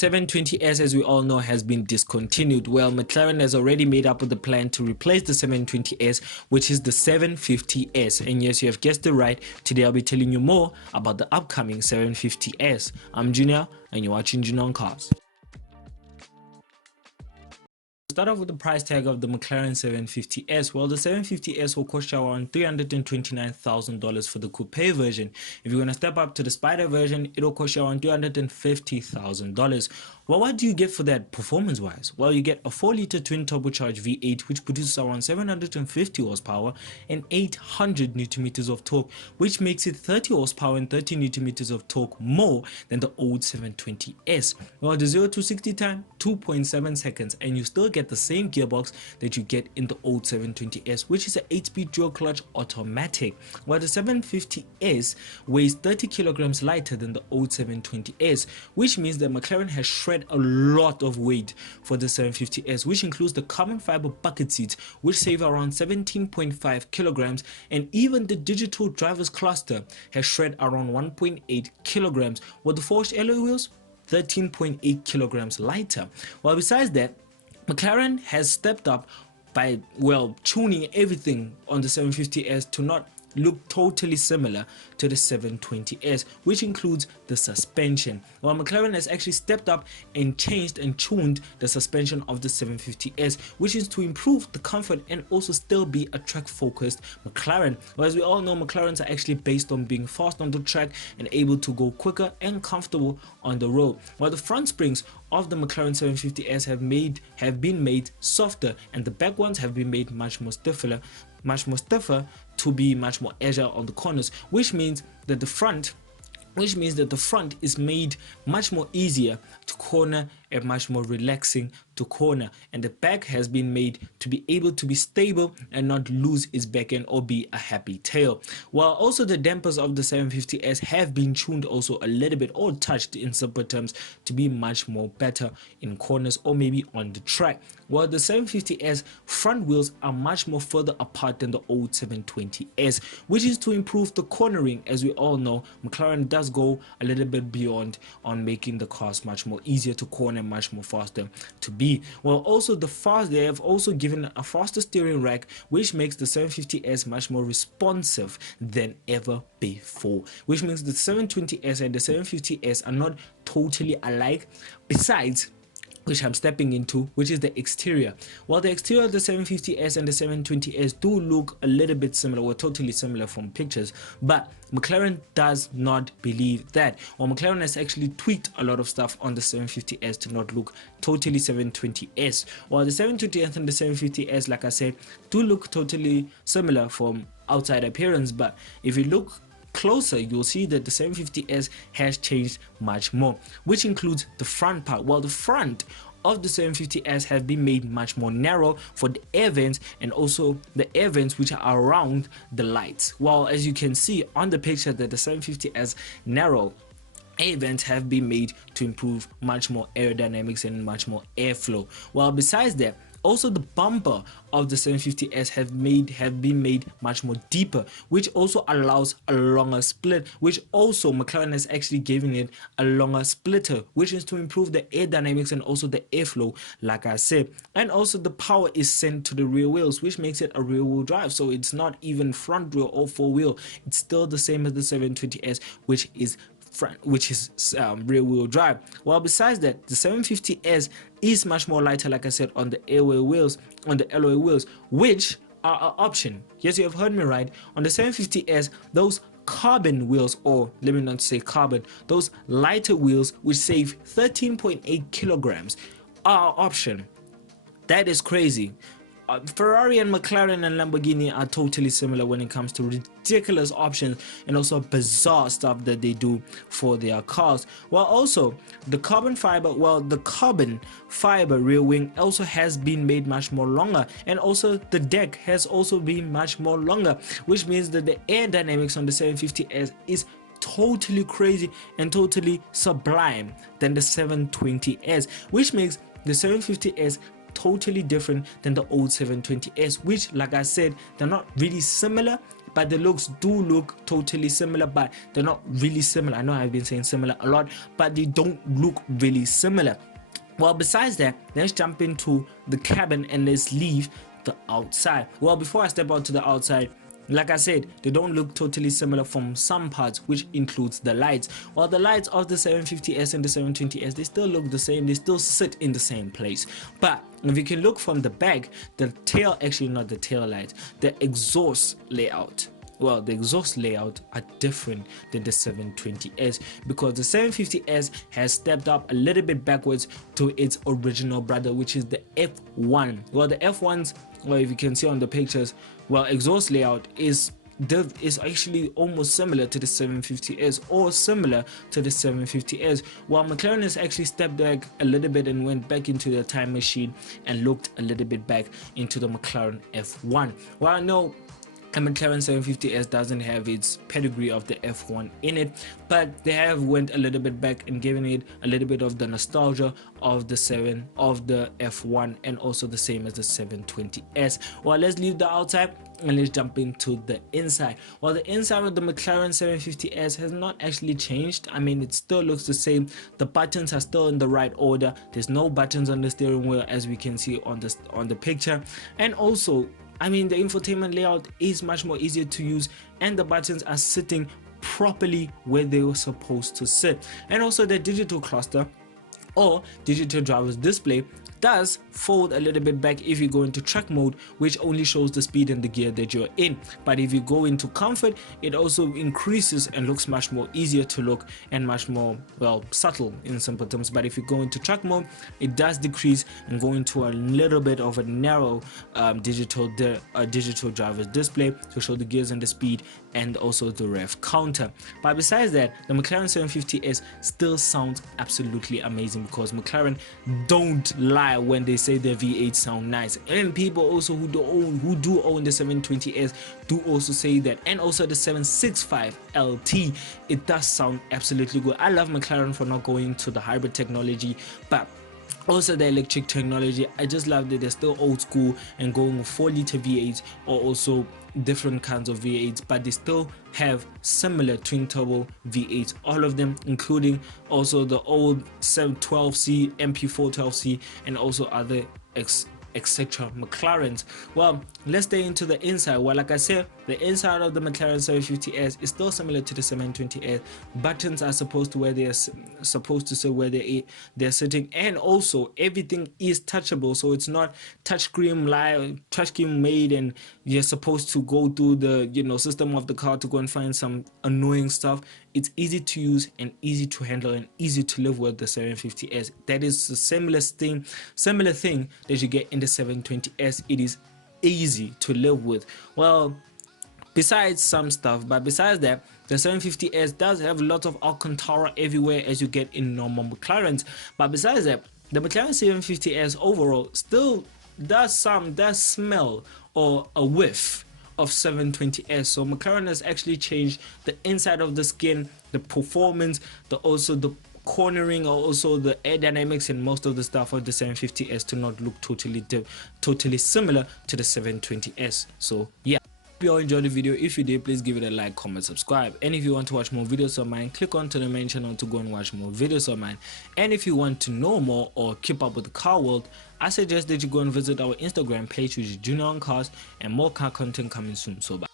720S, as we all know, has been discontinued. Well, McLaren has already made up with the plan to replace the 720S, which is the 750S. And yes, you have guessed it right. Today I'll be telling you more about the upcoming 750S. I'm Junior, and you're watching Junior on Cars. Start off with the price tag of the McLaren 750S. Well, the 750S will cost you around $329,000 for the coupe version. If you're going to step up to the Spider version, it'll cost you around $350,000. Well, what do you get for that performance-wise? Well, you get a 4-liter twin turbocharged V8, which produces around 750 horsepower and 800 newton meters of torque, which makes it 30 horsepower and 30 newton meters of torque more than the old 720S. Well, the 0 to 60 time, 2.7 seconds, and you still get the same gearbox that you get in the old 720S, which is an 8-speed dual clutch automatic. While the 750S weighs 30 kilograms lighter than the old 720S, which means that McLaren has shredded a lot of weight for the 750S, which includes the carbon fiber bucket seats, which save around 17.5 kilograms, and even the digital driver's cluster has shredded around 1.8 kilograms, while the forged alloy wheels 13.8 kilograms lighter. Well, besides that, McLaren has stepped up by, well, tuning everything on the 750S to not look totally similar to the 720S, which includes the suspension. While McLaren has actually stepped up and changed and tuned the suspension of the 750S, which is to improve the comfort and also still be a track focused McLaren. Well, as we all know, McLarens are actually based on being fast on the track and able to go quicker and comfortable on the road. While the front springs of the McLaren 750S have been made softer, and the back ones have been made much more stiffer to be much more agile on the corners, which means that the front is made much more easier to corner and much more relaxing to corner, and the back has been made to be able to be stable and not lose its back end or be a happy tail. While also the dampers of the 750S have been tuned also a little bit, or touched in simple terms, to be much more better in corners or maybe on the track. While the 750S front wheels are much more further apart than the old 720S, which is to improve the cornering. As we all know, McLaren does go a little bit beyond on making the cars much more easier to corner, much more faster to be. Well, also they have also given a faster steering rack, which makes the 750S much more responsive than ever before, which means the 720S and the 750S are not totally alike. Besides, which I'm stepping into, which is the exterior. While the exterior of the 750S and the 720S do look a little bit similar, or totally similar from pictures, but McLaren does not believe that. Or McLaren has actually tweaked a lot of stuff on the 750S to not look totally 720S. While the 720S and the 750S, like I said, do look totally similar from outside appearance, but if you look closer, you'll see that the 750S has changed much more, which includes the front part. While the front of the 750S have been made much more narrow for the air vents, and also the air vents which are around the lights. While as you can see on the picture that the 750S narrow air vents have been made to improve much more aerodynamics and much more airflow. While besides that, also the bumper of the 750S have been made much more deeper, which also allows a longer split, which also McLaren has actually given it a longer splitter, which is to improve the aerodynamics and also the airflow, like I said. And also the power is sent to the rear wheels, which makes it a rear wheel drive, so it's not even front wheel or four wheel. It's still the same as the 720S, which is rear wheel drive. While besides that, the 750S is much more lighter, like I said, on the alloy wheels, which are an option. Yes, you have heard me right. On the 750S, those carbon wheels, or let me not say carbon, those lighter wheels which save 13.8 kilograms are an option. That is crazy. Ferrari and McLaren and Lamborghini are totally similar when it comes to ridiculous options and also bizarre stuff that they do for their cars. While also the carbon fiber rear wing also has been made much more longer, and also the deck has also been much more longer, which means that the aerodynamics on the 750S is totally crazy and totally sublime than the 720S, which makes the 750S totally different than the old 720S, which, like I said, they're not really similar, but the looks do look totally similar, but they're not really similar. I know I've been saying similar a lot, but they don't look really similar. Well, besides that, let's jump into the cabin and let's leave the outside. Well, before I step out to the outside, like I said, they don't look totally similar from some parts, which includes the lights. While the lights of the 750S and the 720S, they still look the same, they still sit in the same place. But if you can look from the back, the tail, actually not the tail lights, the exhaust layout, well, the exhaust layout are different than the 720S, because the 750S has stepped up a little bit backwards to its original brother, which is the F1. Well, the F1s, well, if you can see on the pictures, well, exhaust layout is actually almost similar to the 750S or similar to the 750S, while McLaren has actually stepped back a little bit and went back into the time machine and looked a little bit back into the McLaren F1. Well, I know a McLaren 750S doesn't have its pedigree of the F1 in it, but they have went a little bit back and given it a little bit of the nostalgia of the F1, and also the same as the 720S. Well, let's leave the outside and let's jump into the inside. Well, the inside of the McLaren 750S has not actually changed. I mean, it still looks the same. The buttons are still in the right order. There's no buttons on the steering wheel, as we can see on the picture, and also, I mean, the infotainment layout is much more easier to use, and the buttons are sitting properly where they were supposed to sit. And also the digital cluster or digital driver's display does fold a little bit back if you go into track mode, which only shows the speed and the gear that you're in. But if you go into comfort, it also increases and looks much more easier to look and much more, well, subtle in simple terms. But if you go into track mode, it does decrease and go into a little bit of a narrow digital driver's display to show the gears and the speed and also the rev counter. But besides that, the McLaren 750S still sounds absolutely amazing, because McLaren don't lie when they say their V8 sound nice, and people also who do own the 720S do also say that. And also the 765 LT, it does sound absolutely good. I love McLaren for not going to the hybrid technology, but also the electric technology. I just love that they're still old school and going with 4-liter V8s or also different kinds of V8s, but they still have similar twin turbo V8s, all of them, including also the old 712C, MP412C, and also other etc. McLarens. Well, let's stay into the inside. Well, like I said, the inside of the McLaren 750S is still similar to the 720S. Buttons are supposed to where they are supposed to sit where they're sitting, and also everything is touchable, so it's not touchscreen made and you're supposed to go through the system of the car to go and find some annoying stuff. It's easy to use and easy to handle and easy to live with the 750S. That is the similar thing that you get in the 720S. It is easy to live with. Well, besides some stuff, but besides that, the 750S does have lots of Alcantara everywhere as you get in normal McLarens. But besides that, the McLaren 750S overall still does smell or a whiff of 720S. So McLaren has actually changed the inside of the skin, the performance, also the cornering, or also the aerodynamics and most of the stuff of the 750S to not look totally similar to the 720S. So yeah, if you all enjoyed the video, if you did, please give it a like, comment, subscribe. And if you want to watch more videos of mine, click onto the main channel to go and watch more videos of mine. And if you want to know more or keep up with the car world, I suggest that you go and visit our Instagram page, which is Junior on Cars, and more car content coming soon. So bye.